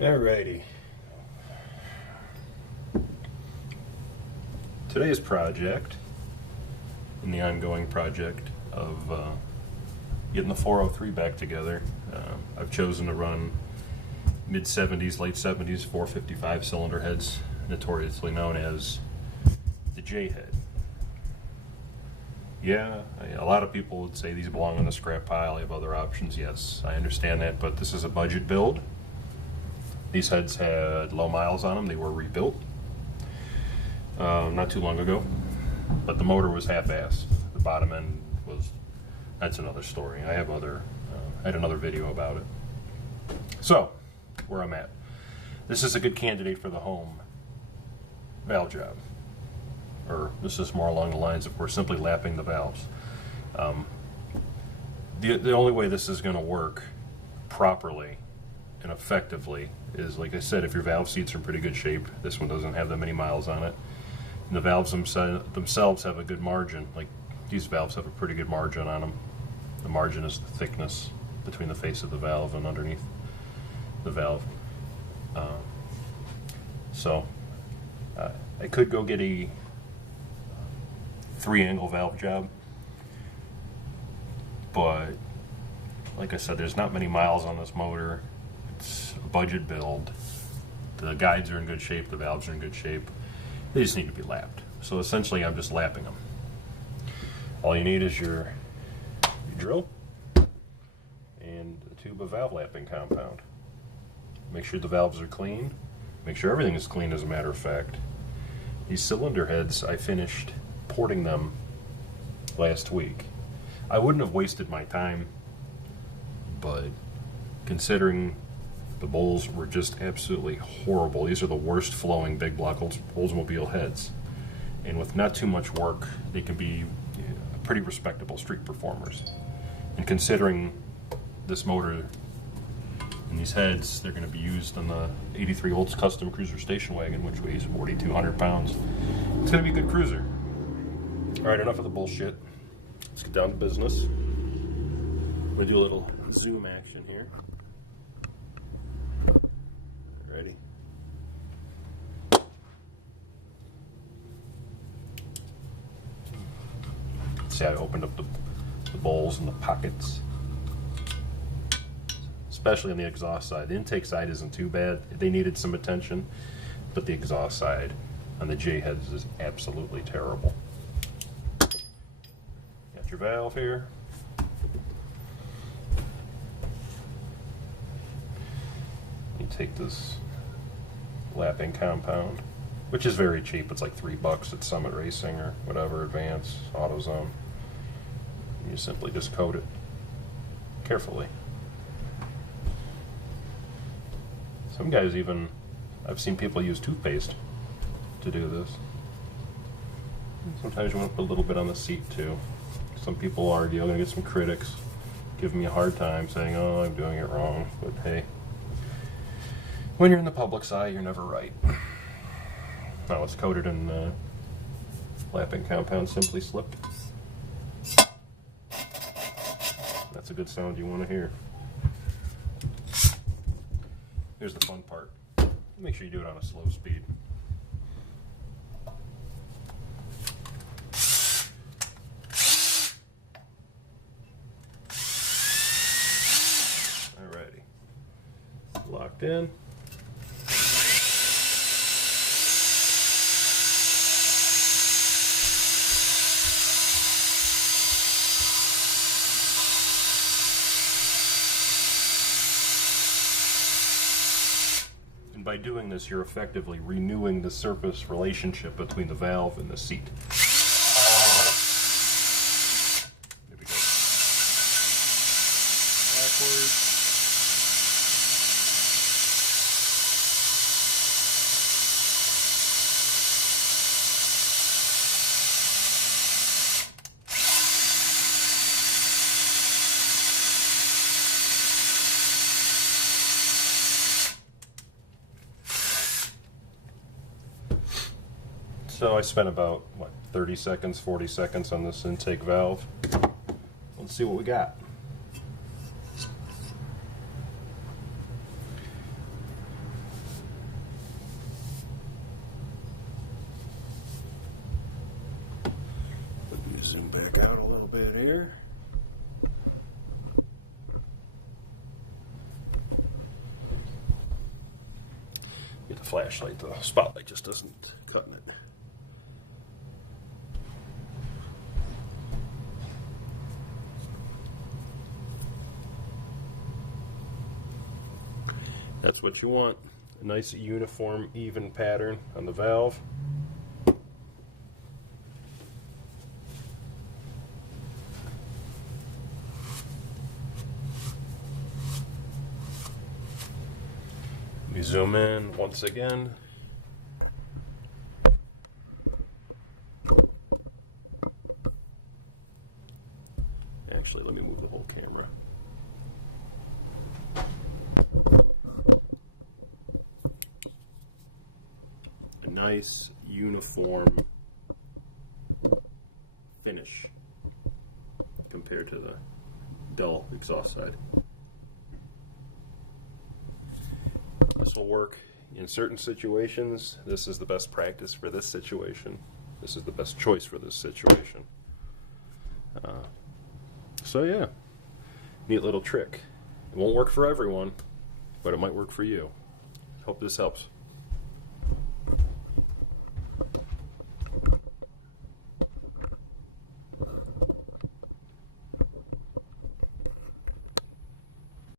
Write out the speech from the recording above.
Alrighty. Today's project, in the ongoing project of getting the 403 back together, I've chosen to run mid-70s, late 70s 455 cylinder heads, notoriously known as the J-head. Yeah, a lot of people would say these belong in the scrap pile. I have other options. Yes, I understand that, but this is a budget build. These heads had low miles on them. They were rebuilt not too long ago, but the motor was half-assed. The bottom end was, that's another story. I have I had another video about it. So, where I'm at. This is a good candidate for the home valve job. Or this is more along the lines of we're simply lapping the valves. The only way this is going to work properly and effectively is, like I said, if your valve seats are in pretty good shape. This one doesn't have that many miles on it. And the valves themselves have a good margin. Like, these valves have a pretty good margin on them. The margin is the thickness between the face of the valve and underneath the valve. I could go get a 3-angle valve job, but like I said, there's not many miles on this motor. It's a budget build. The guides are in good shape, the valves are in good shape. They just need to be lapped. So essentially I'm just lapping them. All you need is your drill and a tube of valve lapping compound. Make sure the valves are clean. Make sure everything is clean, as a matter of fact. These cylinder heads, I finished porting them last week. I wouldn't have wasted my time, but considering the bowls were just absolutely horrible. These are the worst flowing big block Oldsmobile heads. And with not too much work, they can be pretty respectable street performers. And considering this motor and these heads, they're going to be used on the 83 Olds Custom Cruiser station wagon, which weighs 4,200 pounds. It's going to be a good cruiser. Alright, enough of the bullshit. Let's get down to business. I'm going to do a little zoom action here. Ready? See, I opened up the bowls and the pockets. Especially on the exhaust side. The intake side isn't too bad. They needed some attention, but the exhaust side on the J-heads is absolutely terrible. Got your valve here. You take this lapping compound, which is very cheap. It's like $3 at Summit Racing or whatever, Advance, AutoZone. You simply just coat it carefully. Some guys even, I've seen people use toothpaste to do this. Sometimes you want to put a little bit on the seat too. Some people argue, I'm going to get some critics, give me a hard time saying, oh, I'm doing it wrong. But hey, when you're in the public's eye, you're never right. Now it's coated in lapping compound Simply Slip. That's a good sound you want to hear. Here's the fun part. Make sure you do it on a slow speed. Alrighty. Locked in. By doing this, you're effectively renewing the surface relationship between the valve and the seat. There we go. Backwards. So I spent about, 30 seconds, 40 seconds on this intake valve. Let's see what we got. Zoom back out a little bit here. Get the flashlight, the spotlight just doesn't cut in it. That's what you want. A nice uniform, even pattern on the valve. We zoom in once again. Actually, let me move the whole camera. A nice uniform finish compared to the dull exhaust side. This will work in certain situations. This is the best practice for this situation. This is the best choice for this situation. So yeah, neat little trick. It won't work for everyone, but it might work for you. Hope this helps.